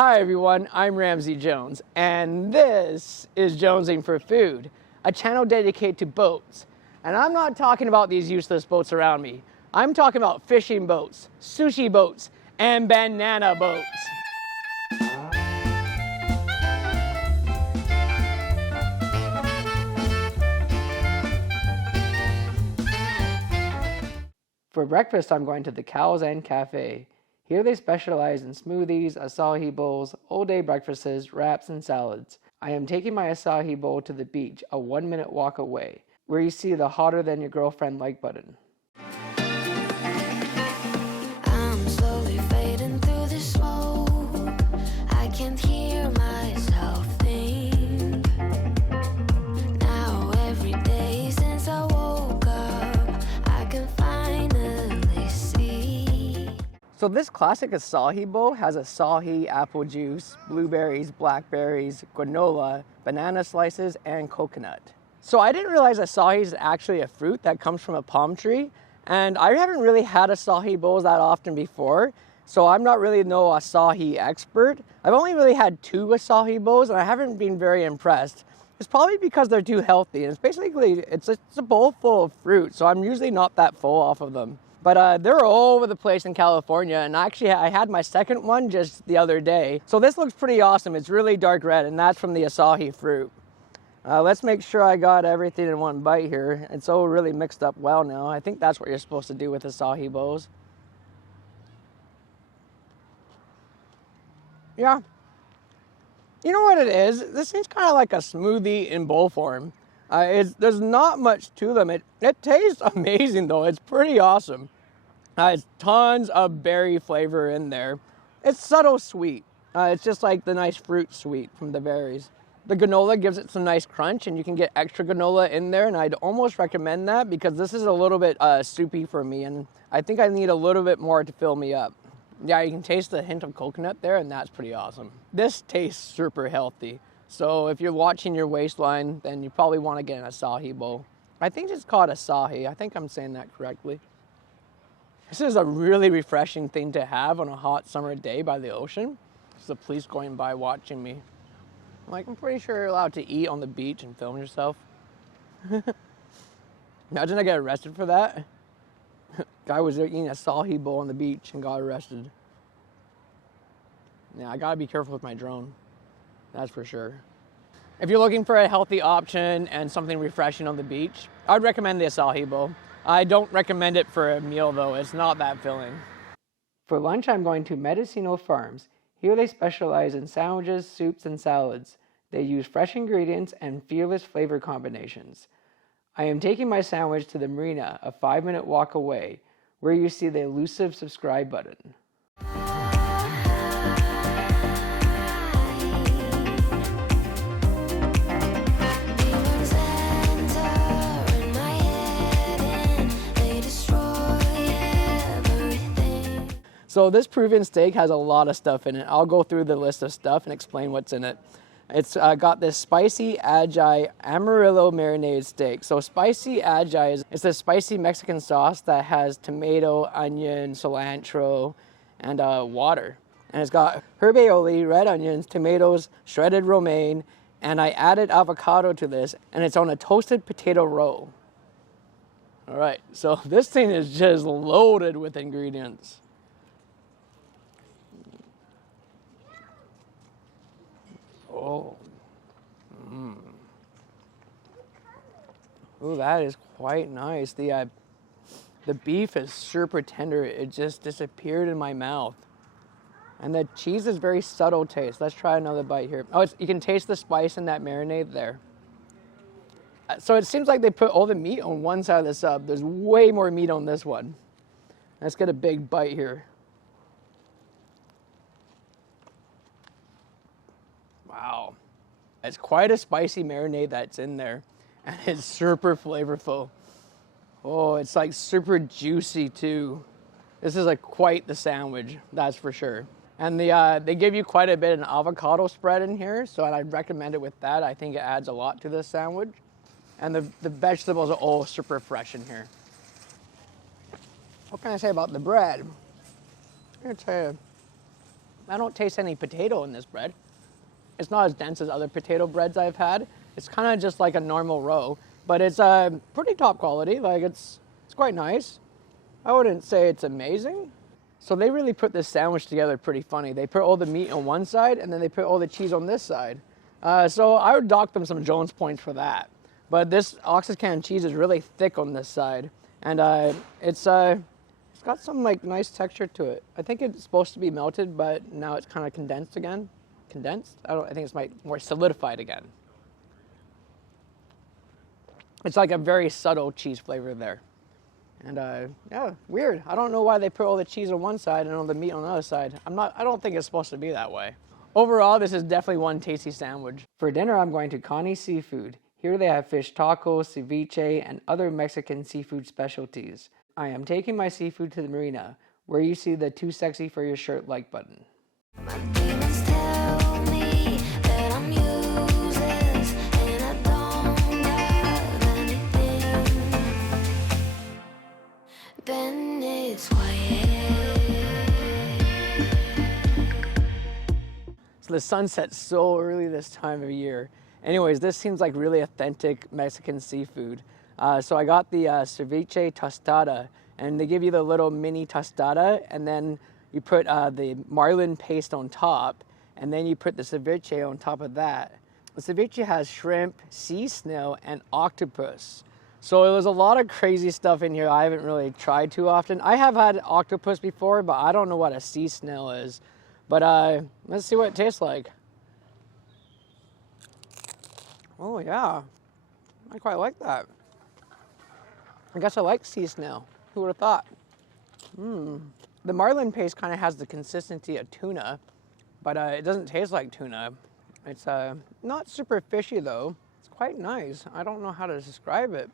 Hi everyone, I'm Ramsey Jones, and this is Jonesing for Food, a channel dedicated to boats. And I'm not talking about these useless boats around me. I'm talking about fishing boats, sushi boats, and banana boats. For breakfast, I'm going to the Cows End Cafe. Here they specialize in smoothies, acai bowls, all-day breakfasts, wraps, and salads. I am taking my acai bowl to the beach, a 1-minute walk away, where you see the hotter than your girlfriend like button. I'm slowly fading through the smoke. I can't hear myself think. Now every day since I woke up, I can finally see. So this classic acai bowl has acai, apple juice, blueberries, blackberries, granola, banana slices, and coconut. So I didn't realize acai is actually a fruit that comes from a palm tree, and I haven't really had acai bowls that often before, so I'm not really no acai expert. I've only really had 2 acai bowls, and I haven't been very impressed. It's probably because they're too healthy, and it's a bowl full of fruit, so I'm usually not that full off of them. But they're all over the place in California, and actually I had my second one just the other day. So this looks pretty awesome. It's really dark red, and that's from the acai fruit. Let's make sure I got everything in one bite here. It's all really mixed up well now. I think that's what you're supposed to do with acai bowls. Yeah. You know what it is? This thing's kind of like a smoothie in bowl form. There's not much to them. It tastes amazing though. It's pretty awesome. It's tons of berry flavor in there. It's subtle sweet. It's just like the nice fruit sweet from the berries. The granola gives it some nice crunch, and you can get extra granola in there, and I'd almost recommend that because this is a little bit soupy for me, and I think I need a little bit more to fill me up. Yeah, you can taste the hint of coconut there, and that's pretty awesome. This tastes super healthy. So if you're watching your waistline, then you probably want to get an acai bowl. I think it's called acai. I think I'm saying that correctly. This is a really refreshing thing to have on a hot summer day by the ocean. There's the police going by watching me. I'm pretty sure you're allowed to eat on the beach and film yourself. Imagine I get arrested for that. Guy was eating a acai bowl on the beach and got arrested. Yeah, I gotta be careful with my drone. That's for sure. If you're looking for a healthy option and something refreshing on the beach, I'd recommend the acai bowl. I don't recommend it for a meal though, it's not that filling. For lunch, I'm going to Mendcino Farms. Here they specialize in sandwiches, soups, and salads. They use fresh ingredients and fearless flavor combinations. I am taking my sandwich to the marina, a 5-minute walk away, where you see the elusive subscribe button. So this Peruvian steak has a lot of stuff in it. I'll go through the list of stuff and explain what's in it. It's got this spicy Acai Amarillo marinated steak. So spicy Acai is a spicy Mexican sauce that has tomato, onion, cilantro, and water. And it's got herb aioli, red onions, tomatoes, shredded romaine, and I added avocado to this, and it's on a toasted potato roll. All right, so this thing is just loaded with ingredients. Oh, Ooh, that is quite nice. The beef is super tender. It just disappeared in my mouth. And the cheese is very subtle taste. Let's try another bite here. Oh, you can taste the spice in that marinade there. So it seems like they put all the meat on one side of the sub. There's way more meat on this one. Let's get a big bite here. Wow, it's quite a spicy marinade that's in there, and it's super flavorful. Oh, it's like super juicy too. This is like quite the sandwich, that's for sure. And they give you quite a bit of avocado spread in here, so I'd recommend it with that. I think it adds a lot to this sandwich. And the vegetables are all super fresh in here. What can I say about the bread? I'm gonna tell you, I don't taste any potato in this bread. It's not as dense as other potato breads I've had. It's kind of just like a normal roe, but it's pretty top quality. Like it's quite nice. I wouldn't say it's amazing. So they really put this sandwich together pretty funny. They put all the meat on one side and then they put all the cheese on this side. So I would dock them some Jones points for that. But this Oaxacan cheese is really thick on this side, and it's got some like nice texture to it. I think it's supposed to be melted, but now it's kind of condensed again. Condensed? I think it's more solidified again. It's like a very subtle cheese flavor there. And yeah, weird. I don't know why they put all the cheese on one side and all the meat on the other side. I don't think it's supposed to be that way. Overall, this is definitely one tasty sandwich. For dinner, I'm going to Coni Seafood. Here they have fish tacos, ceviche, and other Mexican seafood specialties. I am taking my seafood to the marina, where you see the too sexy for your shirt like button. My demons tell me that I'm useless and I don't have anything. Then it's quiet. So the sun sets so early this time of year. Anyways, this seems like really authentic Mexican seafood. So I got the Ceviche Tostada, and they give you the little mini tostada, and then you put the marlin paste on top, and then you put the ceviche on top of that. The ceviche has shrimp, sea snail, and octopus. So there's a lot of crazy stuff in here I haven't really tried too often. I have had octopus before, but I don't know what a sea snail is. But let's see what it tastes like. Oh yeah, I quite like that. I guess I like sea snail. Who would have thought? The marlin paste kind of has the consistency of tuna, but it doesn't taste like tuna. It's not super fishy though. It's quite nice. I don't know how to describe it.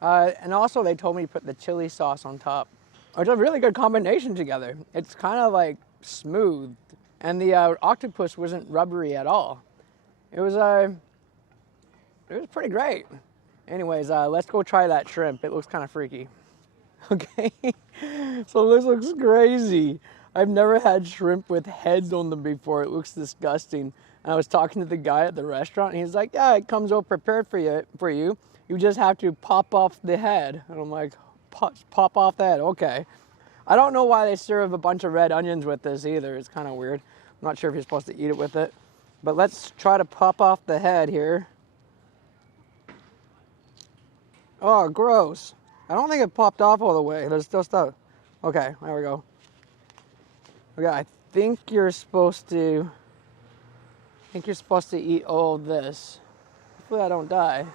And also they told me to put the chili sauce on top. It's a really good combination together. It's kind of like smooth, and the octopus wasn't rubbery at all. It was pretty great. Anyways, let's go try that shrimp. It looks kind of freaky. Okay, so this looks crazy. I've never had shrimp with heads on them before. It looks disgusting. And I was talking to the guy at the restaurant, and he's like, yeah, it comes all prepared for you. You just have to pop off the head. And I'm like, pop off the head, okay. I don't know why they serve a bunch of red onions with this either. It's kind of weird. I'm not sure if you're supposed to eat it with it. But let's try to pop off the head here. Oh, gross. I don't think it popped off all the way. There's still stuff. Okay, there we go. Okay, I think you're supposed to eat all of this. Hopefully I don't die.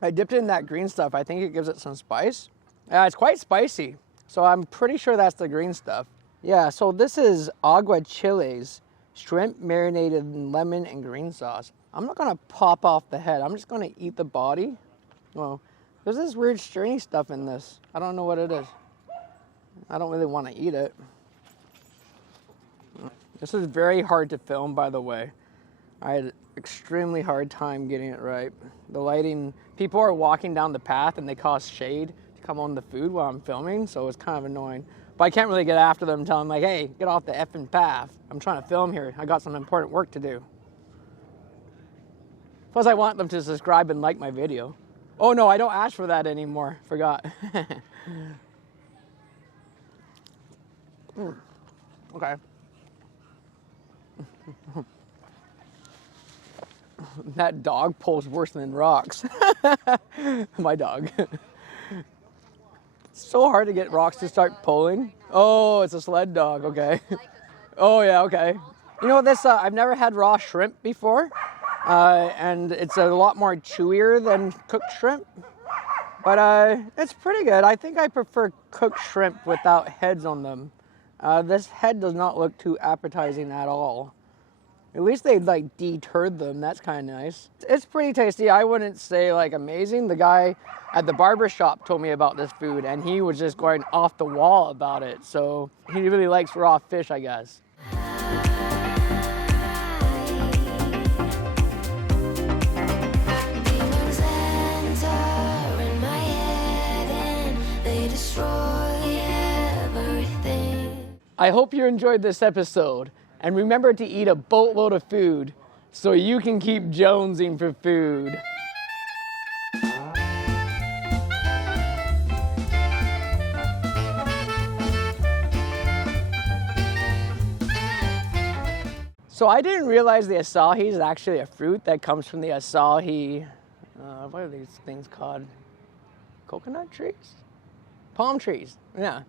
I dipped it in that green stuff. I think it gives it some spice. Yeah, it's quite spicy. So I'm pretty sure that's the green stuff. Yeah, so this is agua chiles, shrimp marinated in lemon and green sauce. I'm not gonna pop off the head. I'm just gonna eat the body. Well, there's this weird stringy stuff in this. I don't know what it is. I don't really want to eat it. This is very hard to film, by the way. I had an extremely hard time getting it right. The lighting, people are walking down the path and they cause shade to come on the food while I'm filming, so it's kind of annoying. But I can't really get after them and tell them like, hey, get off the effing path. I'm trying to film here. I got some important work to do. Plus I want them to subscribe and like my video. Oh no, I don't ask for that anymore. Forgot. Okay. That dog pulls worse than rocks. My dog. It's so hard to get rocks to start pulling. Oh, it's a sled dog, okay. Oh yeah, okay. You know this, I've never had raw shrimp before. And it's a lot more chewier than cooked shrimp. But it's pretty good. I think I prefer cooked shrimp without heads on them. This head does not look too appetizing at all. At least they like deterred them. That's kind of nice. It's pretty tasty. I wouldn't say like amazing. The guy at the barber shop told me about this food and he was just going off the wall about it. So he really likes raw fish, I guess. Demons enter in my head and they destroy everything. I hope you enjoyed this episode, and remember to eat a boatload of food so you can keep jonesing for food. So I didn't realize the acai is actually a fruit that comes from the acai, what are these things called? Coconut trees? Palm trees, yeah.